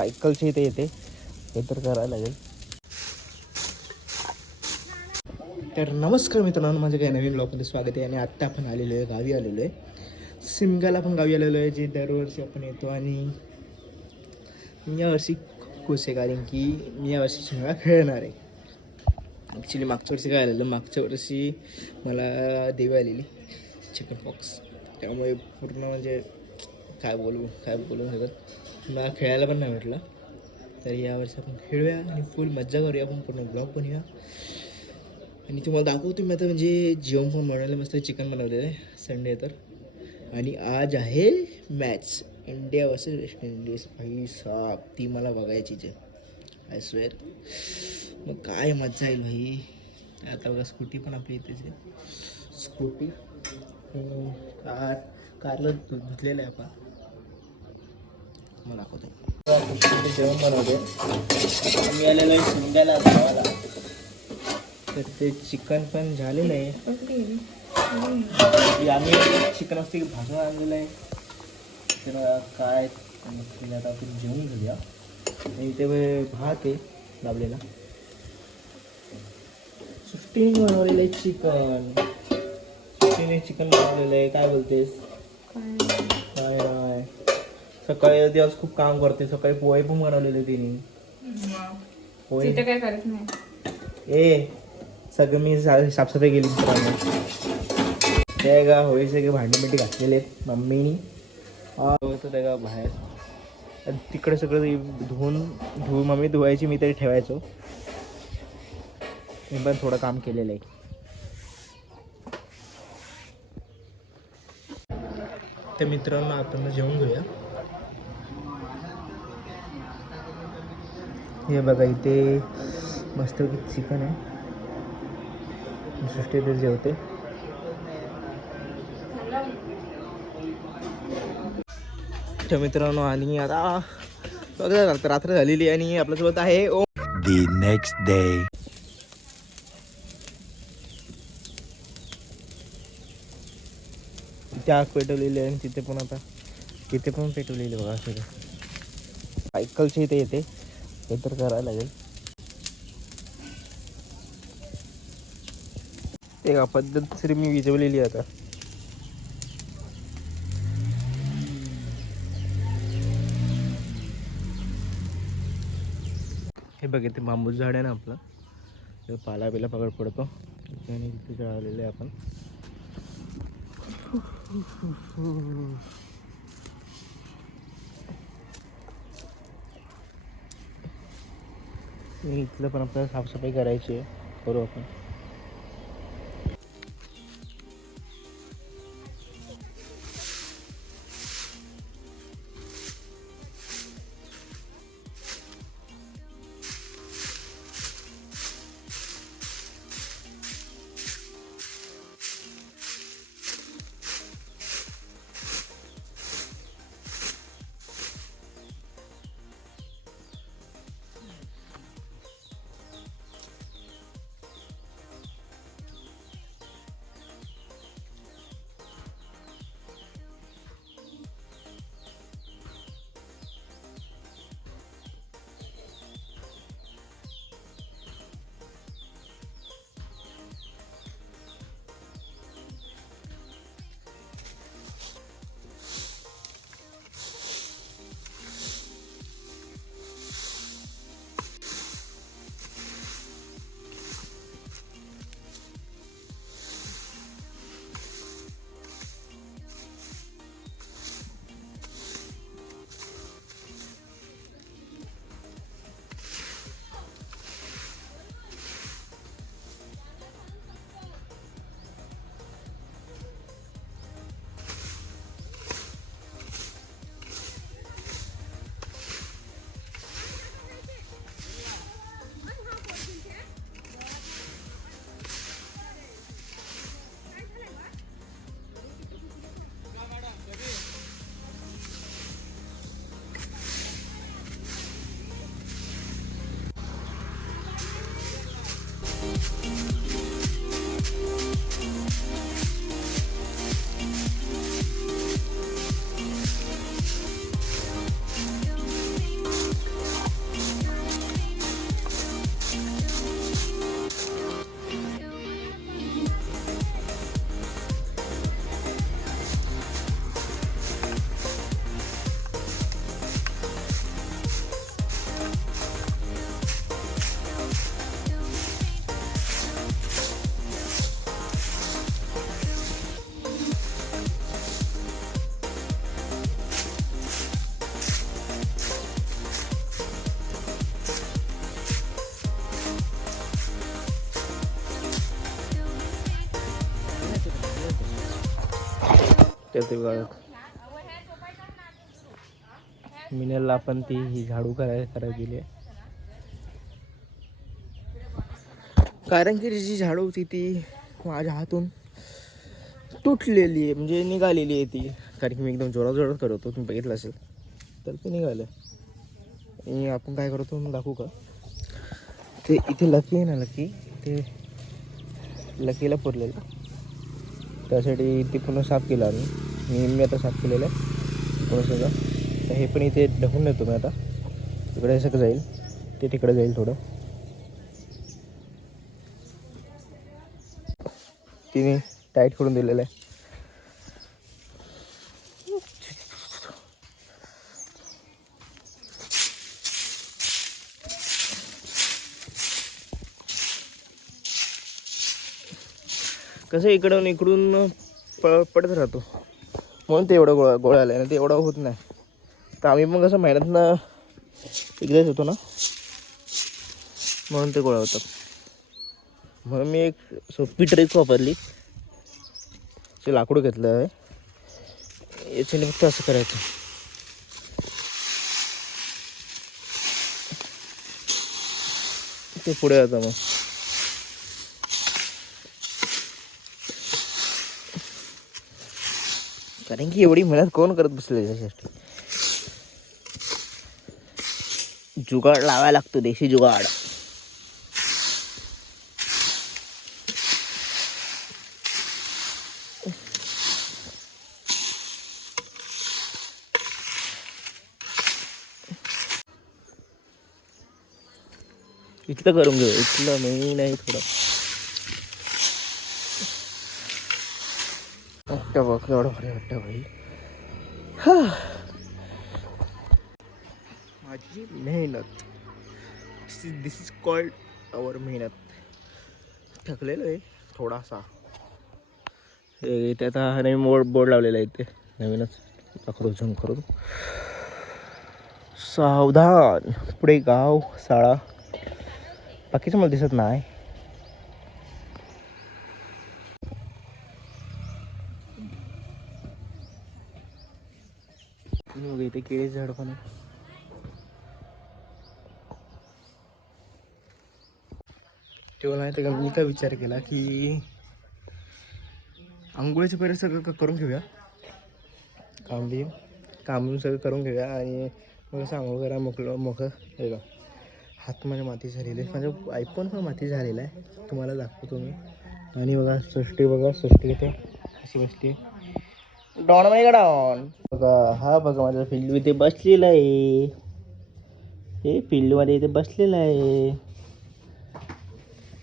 सायकलच्या इथे येते हे तर करायला लागेल. तर नमस्कार मित्रांनो, माझ्या काही नवीन ब्लॉगमध्ये स्वागत आहे. आणि आत्ता आपण आलेलो आहे, गावी आलेलो आहे. सिमगाला पण गावी आलेलो आहे, जे दरवर्षी आपण येतो. आणि यावर्षी खुश आहे कारण की मी यावर्षी शिमगा खेळणार आहे. ॲक्च्युली मागच्या वर्षी काय आलेलं, मागच्या वर्षी मला देवी आलेली चिकन पॉक्स, त्यामुळे पूर्ण म्हणजे काय बोलू शकत, मला खेळायला पण नाही भेटलं. तर यावर्षी आपण खेळूया आणि फुल मज्जा करूया, आपण पूर्ण ब्लॉग बनवूया. आणि तुम्हाला दाखवतो मी आता, म्हणजे जेवण पण बनवलं, मस्त चिकन बनवलेलं आहे, संडे तर. आणि आज आहे match, India versus West Indies. भाई साहब, ती मला बघायचीच आहे, आय स्वेअर. मग काय मजा येईल भाई. आता बघा, स्कूटी पण आपली इथेच आहे. स्कूटी कारला धुतलेलं आहे आपण, मला दाखवतो. जेवण बनवते मी, आलेलो आहे शिमग्याला गावाला. तर ते चिकन पण झालेलं आहे. आम्ही चिकन असते भाजून आणलेलं आहे. तर काय आता आपण जेवण घेऊया. आणि इथे भात आहे लावलेला, सुट्टीने बनवलेलं आहे चिकन. सुट्टीने चिकन बनवलेलं आहे. काय बोलतेस? काय नाही, सकाळी दिवस खूप काम करते. सकाळी पोहे पण बनवलेले तिने. पोहे काय करत नाही. सगळं मी साफसफाई केली मित्रांनो. ते का होळीचे भांडी मिठी घातलेले आहेत मम्मीनी. होतं ते का बाहेर, आणि तिकडे सगळं मम्मी धुवायची, मी तरी ठेवायचो. मी पण थोडं काम केलेलं आहे. तर मित्रांनो, आपण जेवण घेऊया. हे बघा, इथे मस्त चिकन आहे. सृष्टी ते जेवते. तर मित्रांनो, आणि आता बघा रात्र झालेली आणि आपल्यासोबत आहे The next day. तिथे आग पेटवलेली आहे, आणि तिथे पण पेटवलेली बघा सगळं. सायकलच्या इथे येते हे तर करायला लागेल. ते का पद्धतशीर मी विजवलेली आता. हे बघ, ते बांबूच झाड आहे ना आपलं, तर पाला बिला पकड पडतो. आणि तिथे जळालेलं आहे आपण. इथलं पण आपल्याला साफसफाई करायची आहे, करू आपण. तर ते बघा मिनलला आपण ती ही झाडू करायला दिली आहे. कारण की जी झाडू होती ती माझ्या हातून तुटलेली आहे, म्हणजे निघालेली आहे ती. कारण की मी एकदम जोरात करत होतो, तुम्ही बघितलं असेल तर ते निघालं. आणि आपण काय करतो मी दाखवू का, ते इथे लकी आहे ना, लकी ते लकीला पुरलेलं, त्यासाठी ते पुन्हा साफ केलं आम्ही. मी आता साफ केलेलं आहे पुन्हा सगळं. तर हे पण इथे ढकून देतो मी आता. इकडे सगळं जाईल, ते तिकडे जाईल थोडं. तिने टाईट करून दिलेलं आहे. कसं इकडून पडत राहतो, म्हणून ते एवढं गोळा आलं आहे ना, ते एवढं होत नाही. तर आम्ही पण कसं महिन्यातनं एकदाच होतो ना, म्हणून ते गोळा होतात. म्हणून मी एक सोपी ट्रिक वापरली. ते लाकूड घेतलं आहे, याच्याने फक्त असं करायचं. ते पुढे जातं मग. कारण की एवढी मेहनत कोण करत बसले त्याच्यासाठी. जुगाड लावायला लागतो, देशी जुगाड. इथलं करून घेऊ, इथलं मी नाही थोडं. वाटतं बघ एवढं भारी वाटतं भाई. माझी मेहनत, दिस इज कॉल्ड आवर मेहनत. थकलेलो आहे थोडासा. इथे आता नवीन बोर्ड लावलेला आहे, इथे नवीनच दाखवतो, झूम करू. सावधान, पुढे गाव शाळा. बाकीचं मला दिसत नाही. इथे केळीचं झाड पण आहे. तेव्हा नाही तर मी काय विचार केला की आंघोळीचं पहिले सगळं करून घेऊया, काम सगळं करून घेऊया. आणि मग असं आंघोळ करा मोकळं हे का. हात माझ्या माती झालेले, माझं आयफोन पण माती झालेला आहे, तुम्हाला दाखवतो मी. आणि बघा सृष्टी, बघा सृष्टी इथे अशी बसली डॉन माही का डॉन बघा. हा बघा माझा फिल्ड इथे बसलेला आहे, हे फिल्डमध्ये इथे बसलेला आहे.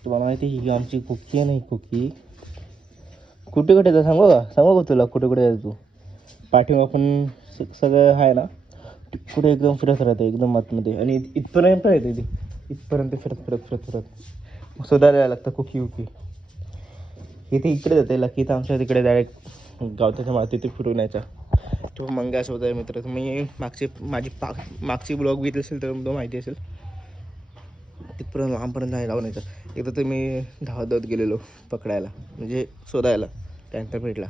तुम्हाला माहिती ही आमची कुकी आहे. नाही कुकी कुठे जायचं सांगू का तुला, कुठे जायचं तू. पाठीमा आपण सगळं आहे ना, कुठे एकदम फिरत राहते एकदम आतमध्ये. आणि इथपर्यंत येते ती, इथपर्यंत फिरत मग सुधारायला लागतं कुकी इथे इकडे जाते. लकी तर आमच्या तिकडे डायरेक्ट गावताच्या मातीत फिरून यायचा. तो मंगास होता मित्र. तुम्ही मागची ब्लॉग बघितली असेल तर तो माहिती असेल. तिथपर्यंत लांबपर्यंत नाही लावून यायचं. एकदा तर मी धावत गेलेलो पकडायला, म्हणजे शोधायला, त्यानंतर भेटला.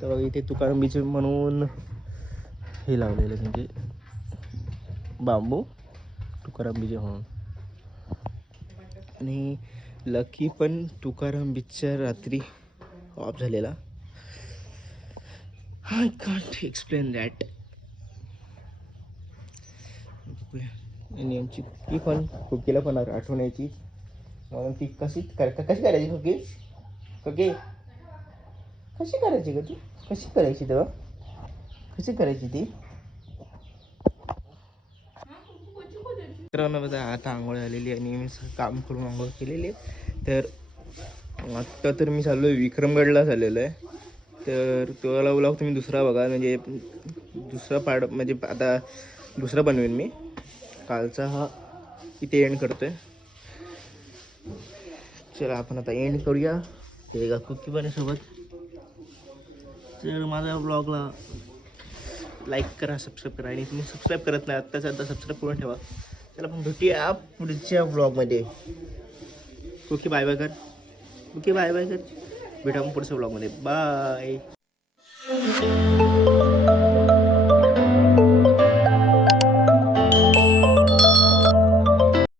तर इथे तुकाराम बीच म्हणून हे लावलेलं, म्हणजे बांबू तुकाराम बीच म्हणून. आणि लकी पण तुकाराम बीचच्या रात्री ऑफ झालेला. I can't explain that. आणि आमची कुकी पण, कुकीला पण आठवण यायची म्हणून ती कशी करायची कुकी कशी करायची का ती, कशी करायची तेव्हा, कशी करायची ती. मित्रांनो बघा आता आंघोळ झालेली आणि मी काम करून आंघोळ केलेली आहे. तर आत्ता तर मी चाललो आहे विक्रमगडला झालेलो आहे. तर तो व्लॉग तुम्ही दुसरा बघा, म्हणजे दुसरा पार्ट, म्हणजे आता दुसरा बनवेन मी. कालचा हा इथे एंड करतोय. चला आपण आता एंड करूया. हे का कुकी पण सोबत. तर माझ्या ब्लॉगला लाईक करा, सबस्क्राईब करा. आणि तुम्ही सबस्क्राईब करत नाही आत्ताच आता सबस्क्राईब करून ठेवा. चला आपण भेटूया पुढच्या ब्लॉगमध्ये. कुकी बाय बाय कर, कुकी बाय बाय कर. भेटू आपण पुढच्या ब्लॉगमध्ये. बाय.